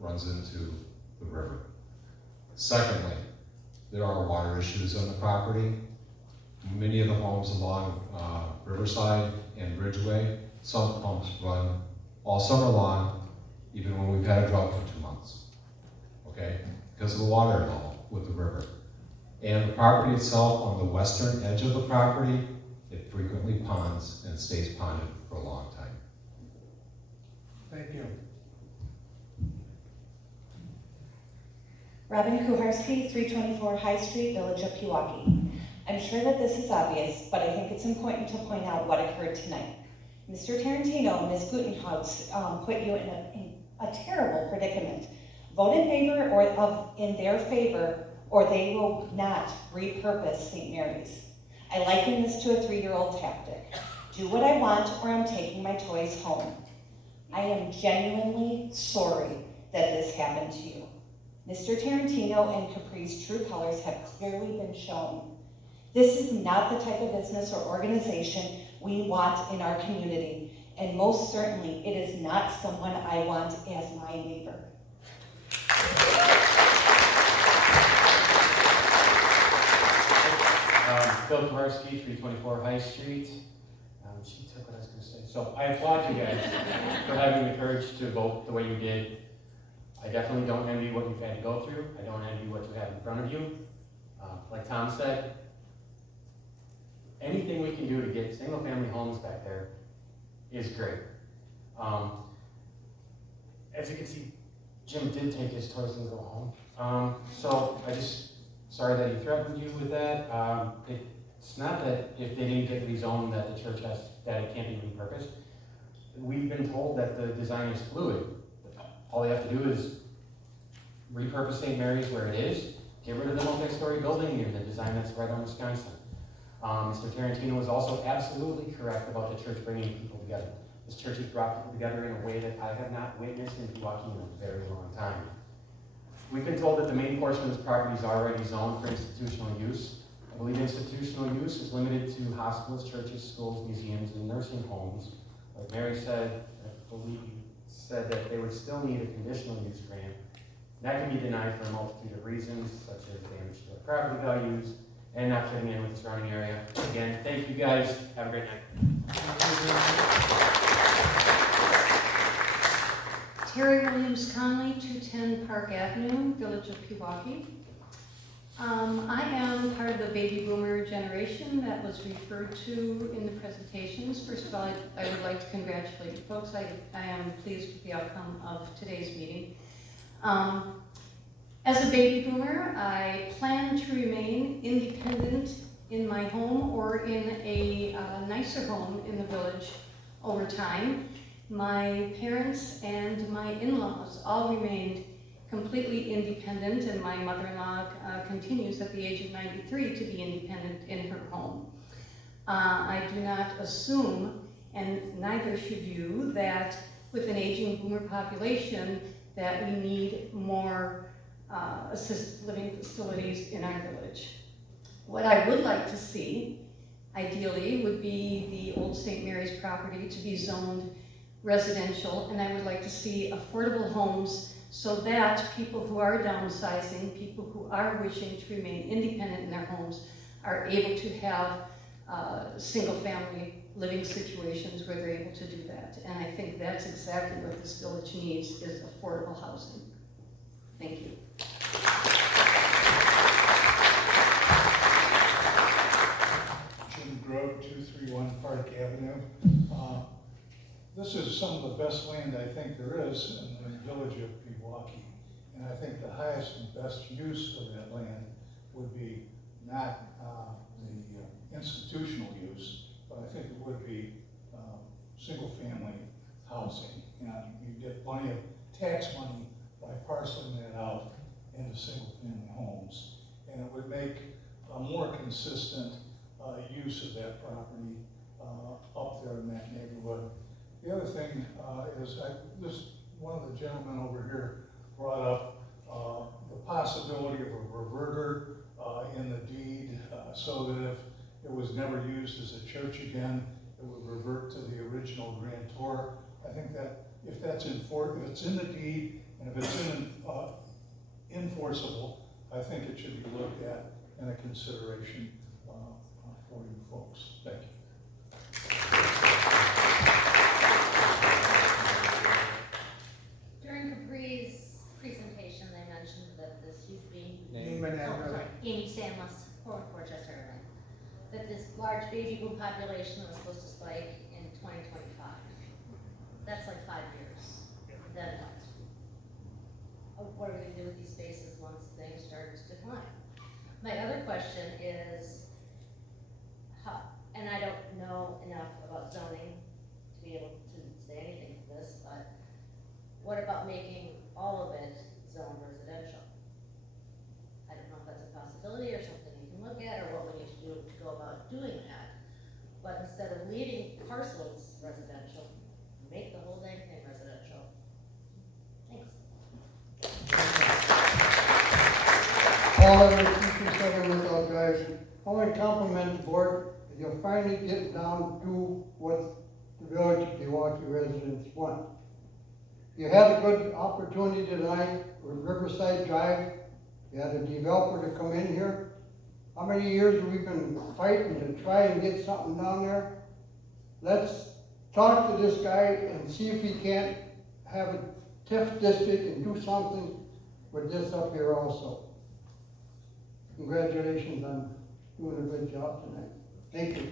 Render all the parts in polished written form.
runs into the river. Secondly, there are water issues on the property. Many of the homes along Riverside and Ridgeway, some pumps run all summer long, even when we've had a drought for 2 months, okay? Because of the water level with the river. And the property itself, on the western edge of the property, it frequently ponds and stays ponded for a long time. Thank you. Robin Kuharski, 324 High Street, Village of Pewaukee. I'm sure that this is obvious, but I think it's important to point out what occurred tonight. Mr. Tarantino and Ms. Gutenhaus put you in a terrible predicament. Vote in favor or in their favor, or they will not repurpose St. Mary's. I liken this to a 3-year-old tactic. Do what I want, or I'm taking my toys home. I am genuinely sorry that this happened to you. Mr. Tarantino and Capri's true colors have clearly been shown. This is not the type of business or organization we want in our community, and most certainly it is not someone I want as my neighbor. Phil Kowarski, 324 High Street. She took what I was going to say. So I applaud you guys for having the courage to vote the way you did. I definitely don't envy what you've had to go through. I don't envy what you have in front of you. Like Tom said, anything we can do to get single-family homes back there is great. As you can see, Jim did take his toys and go home. So sorry that he threatened you with that. It's not that if they didn't get rezoned that the church that it can't be repurposed. We've been told that the design is fluid. All they have to do is repurpose St. Mary's where it is, get rid of the multi-story building and the design that's right on Wisconsin. Mr. Tarantino was also absolutely correct about the church bringing people together. This church has brought people together in a way that I have not witnessed in Pewaukee in a very long time. We've been told that the main portion of this property is already zoned for institutional use. I believe institutional use is limited to hospitals, churches, schools, museums, and nursing homes. Like Mary said, I believe you said that they would still need a conditional use grant. That can be denied for a multitude of reasons, such as damage to the property values and not fitting in with the surrounding area. Again, thank you guys. Have a great night. Terry Williams Conley, 210 Park Avenue, Village of Pewaukee. I am part of the baby boomer generation that was referred to in the presentations. First of all, I would like to congratulate you folks. I am pleased with the outcome of today's meeting. As a baby boomer, I plan to remain independent in my home or in a nicer home in the village over time. My parents and my in-laws all remained completely independent, and my mother-in-law continues at the age of 93 to be independent in her home. I do not assume, and neither should you, that with an aging boomer population that we need more assisted living facilities in our village. What I would like to see, ideally, would be the old St. Mary's property to be zoned residential, and I would like to see affordable homes so that people who are downsizing, people who are wishing to remain independent in their homes, are able to have single-family living situations where they're able to do that. And I think that's exactly what this village needs, is affordable housing. Thank you. Jim Grove, 231 Park Avenue. This is some of the best land I think there is in the village of Pewaukee. And I think the highest and best use of that land would be not the institutional use, but I think it would be single-family housing. And you get plenty of tax money by parceling that out into single-family homes. And it would make a more consistent use of that property up there in that neighborhood. The other thing is, one of the gentlemen over here brought up the possibility of a reverter in the deed, so that if it was never used as a church again, it would revert to the original grantor. I think that if it's in the deed And if it's enforceable, I think it should be looked at and a consideration for you folks. Thank you. During Capri's presentation, they mentioned that this used to be. Name and Oh, address. sorry, Amy Sandless, Portchester, Ireland. That this large baby boom population was supposed to spike in 2025. That's like 5 years. Then what? What are we gonna do with these spaces once things start to decline? My other question is, how, and I don't know enough about zoning to be able to say anything to this, but what about making all of it zone residential? I don't know if that's a possibility or something you can look at, or what we need to do to go about doing that. But instead of leaving parcels residential, make the whole dang thing residential. Thanks. All of the 227 without driving. I want to compliment the board, you're finally getting down to what the village of Pewaukee residents want. You had a good opportunity tonight with Riverside Drive. You had a developer to come in here. How many years have we been fighting to try and get something down there? Let's talk to this guy and see if he can't have a TIF district and do something with this up here also. Congratulations on doing a good job tonight. Thank you.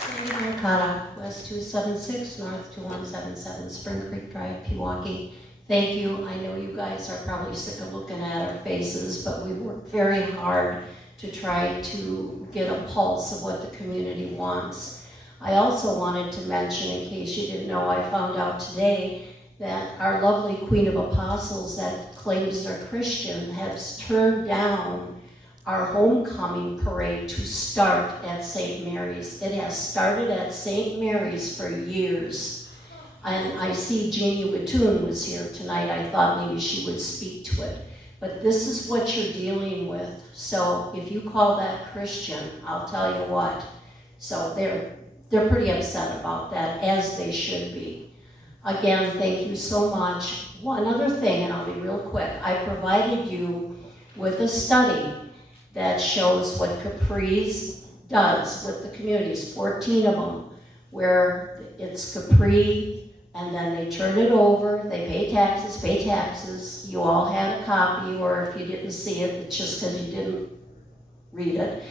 Sandy Mercado, West 276, North 2177, Spring Creek Drive, Pewaukee. Thank you. I know you guys are probably sick of looking at our faces, but we worked very hard to try to get a pulse of what the community wants. I also wanted to mention, in case you didn't know, I found out today that our lovely Queen of Apostles that claims they're Christian has turned down our homecoming parade to start at St. Mary's. It has started at St. Mary's for years. And I see Jeannie Wattoon was here tonight. I thought maybe she would speak to it. But this is what you're dealing with. So if you call that Christian, I'll tell you what. So they're pretty upset about that, as they should be. Again, thank you so much. One other thing, and I'll be real quick. I provided you with a study that shows what Capri's does with the communities, 14 of them, where it's Capri, and then they turn it over, they pay taxes. You all had a copy, or if you didn't see it, it's just because you didn't read it.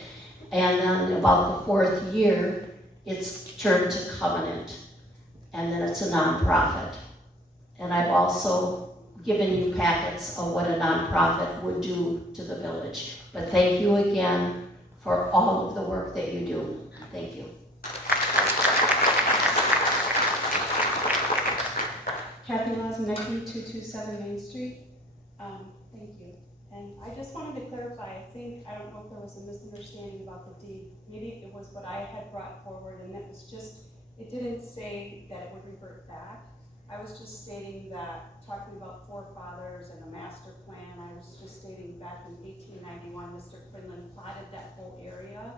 And then about the 4th year, it's turned to covenant. And then it's a nonprofit. And I've also given you packets of what a nonprofit would do to the village. But thank you again for all of the work that you do. Thank you. Kathy Wozniacki, 227 Main Street. Thank you. And I just wanted to clarify, I don't know if there was a misunderstanding about the deed. Maybe it was what I had brought forward, and it was just, it didn't say that it would revert back. I was just stating that, talking about forefathers and a master plan, I was just stating back in 1891, Mr. Quinlan plotted that whole area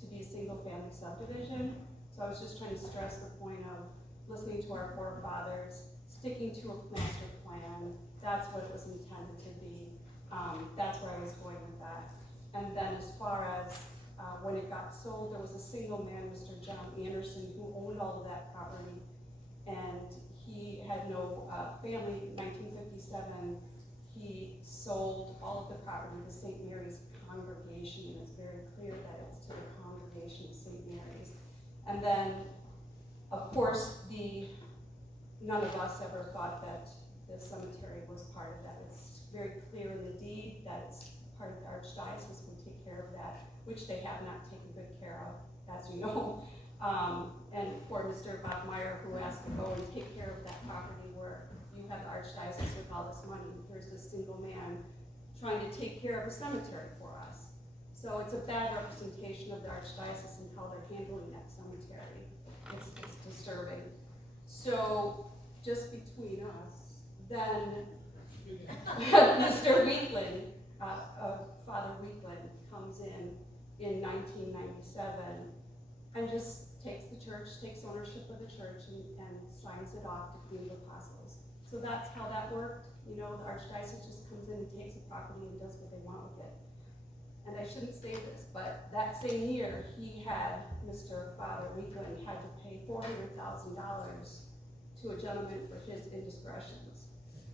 to be a single family subdivision. So I was just trying to stress the point of listening to our forefathers, sticking to a master plan. That's what it was intended to be. That's where I was going with that. And then as far as when it got sold, there was a single man, Mr. John Anderson, who owned all of that property, and he had no family. In 1957, he sold all of the property to St. Mary's congregation, and it's very clear that it's to the congregation of St. Mary's. And then, of course, none of us ever thought that the cemetery was part of that. It's very clear in the deed that it's part of the archdiocese would take care of that, which they have not taken good care of, as you know. And poor Mr. Bob Meyer, who has to go and take care of that property where you have the archdiocese with all this money. Here's this single man trying to take care of a cemetery for us. So it's a bad representation of the archdiocese and how they're handling that cemetery. It's disturbing. So just between us, then Mr. Wheatland, Father Wheatland, comes in 1997 and just takes the church, takes ownership of the church and signs it off to be the apostles. So that's how that worked. You know, the archdiocese just comes in and takes the property and does what they want with it. And I shouldn't say this, but that same year, he had, Mr. Father Weekland had to pay $400,000 to a gentleman for his indiscretions.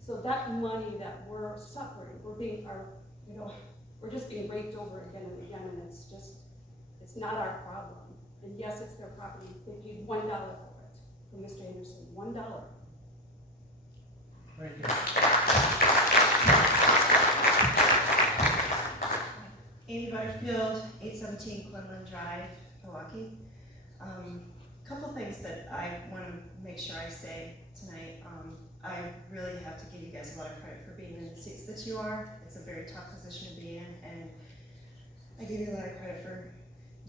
So that money that we're suffering, we're just being raked over again and again, and it's not our problem. And yes, it's their property. They paid $1 for it, from Mr. Anderson, $1. Thank you. Amy Butterfield, 817 Quinlan Drive, Pewaukee. Couple things that I want to make sure I say tonight. I really have to give you guys a lot of credit for being in the seats that you are. It's a very tough position to be in, and I give you a lot of credit for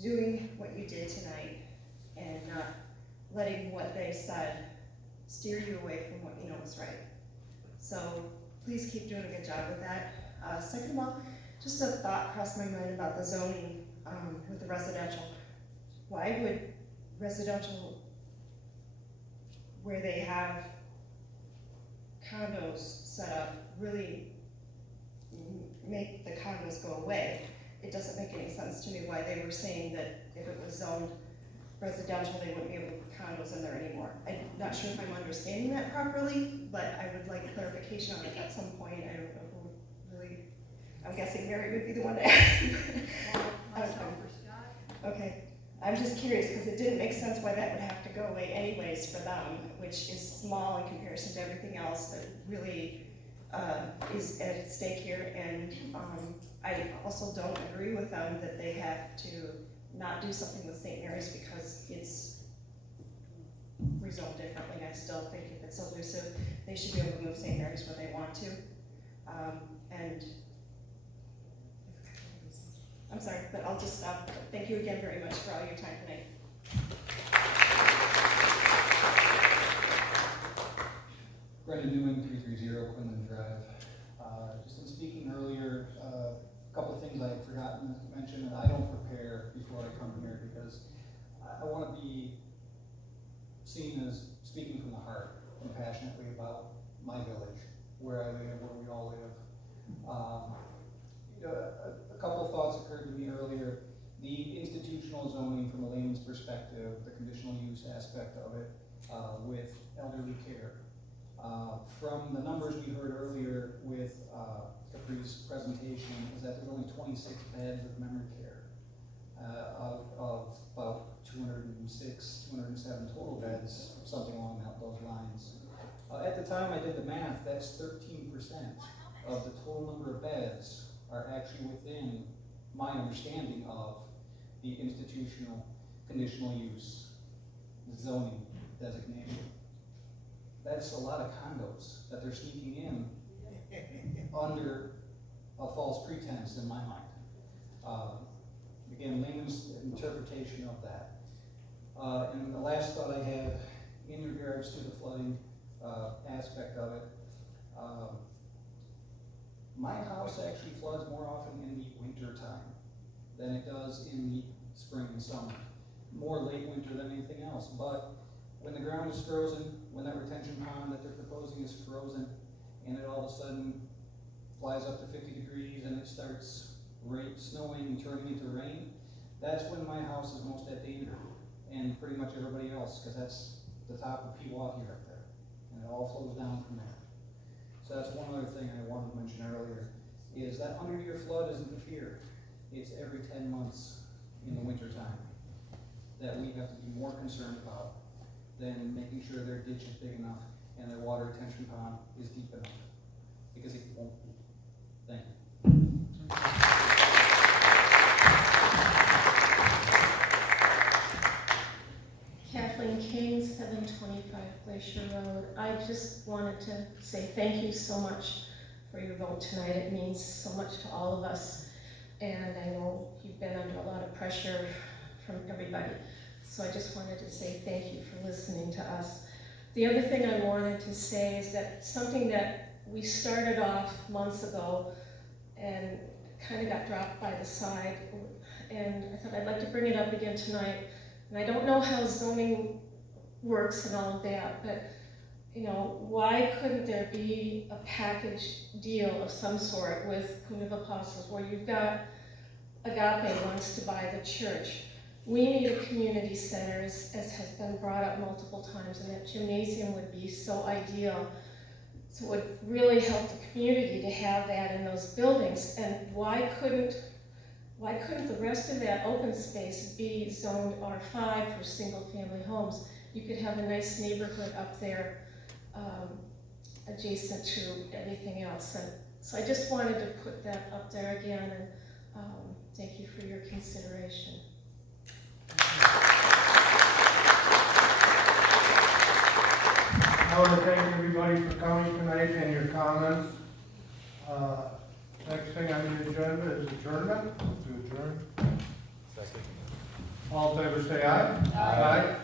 doing what you did tonight and not letting what they said steer you away from what you know is right. So please keep doing a good job with that. Second of all, just a thought crossed my mind about the zoning with the residential. Why would residential, where they have condos set up, really make the condos go away? It doesn't make any sense to me why they were saying that if it was zoned residential, they wouldn't be able to put condos in there anymore. I'm not sure if I'm understanding that properly, but I would like clarification on it at some point. I don't know who really, I'm guessing Mary would be the one to ask. Okay, I'm just curious because it didn't make sense why that would have to go away anyways for them, which is small in comparison to everything else that really is at stake here. And I also don't agree with them that they have to not do something with St. Mary's because it's rezoned differently. I still think if it's elusive, they should be able to move St. Mary's when they want to. And I'm sorry, but I'll just stop. Thank you again very much for all your time tonight. Brendan Newman, 330 Quinlan Drive. Just in speaking earlier, a couple of things I had forgotten to mention, and I don't prepare before I come here because I want to be seen as speaking from the heart and passionately about my village, where I live, where we all live. A couple of thoughts occurred to me earlier. The institutional zoning from a layman's perspective, the conditional use aspect of it with elderly care. From the numbers we heard earlier with Capri's presentation is that there's only 26 beds of memory care of about 206, 207 total beds, something along those lines. At the time I did the math, that's 13% of the total number of beds are actually within my understanding of the institutional conditional use zoning designation. That's a lot of condos that they're sneaking in under a false pretense in my mind. Again, layman's interpretation of that. And the last thought I had in regards to the flooding aspect of it, my house actually floods more often in the winter time than it does in the spring and summer. More late winter than anything else. But when the ground is frozen, when that retention pond that they're proposing is frozen, and it all of a sudden flies up to 50 degrees and it starts snowing and turning into rain, that's when my house is most at danger, and pretty much everybody else, because that's the top of Pewaukee right there, and it all flows down from there. So that's one other thing I wanted to mention earlier, is that under-year flood isn't the fear. It's every 10 months in the winter time that we have to be more concerned about than making sure their ditch is big enough and their water retention pond is deep enough, because it won't be. Thank you. Kathleen King, 725 Glacier Road. I just wanted to say thank you so much for your vote tonight. It means so much to all of us. And I know you've been under a lot of pressure from everybody. So I just wanted to say thank you for listening to us. The other thing I wanted to say is that something that we started off months ago and kind of got dropped by the side. And I thought I'd like to bring it up again tonight, And I don't know how zoning works and all of that, but, you know, why couldn't there be a package deal of some sort with Queen of Apostles, where you've got Agape wants to buy the church. We need a community center, as has been brought up multiple times, and that gymnasium would be so ideal. So it would really help the community to have that in those buildings. And why couldn't the rest of that open space be zoned R5 for single-family homes? You could have a nice neighborhood up there adjacent to everything else. And so I just wanted to put that up there again, and thank you for your consideration. I want to thank everybody for coming tonight and your comments. Next thing on the agenda is adjournment. To adjourn. Second. All in favor, say aye. Aye.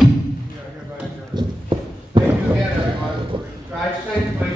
Yeah, hereby adjourned. Thank you again, everyone. Drive safely.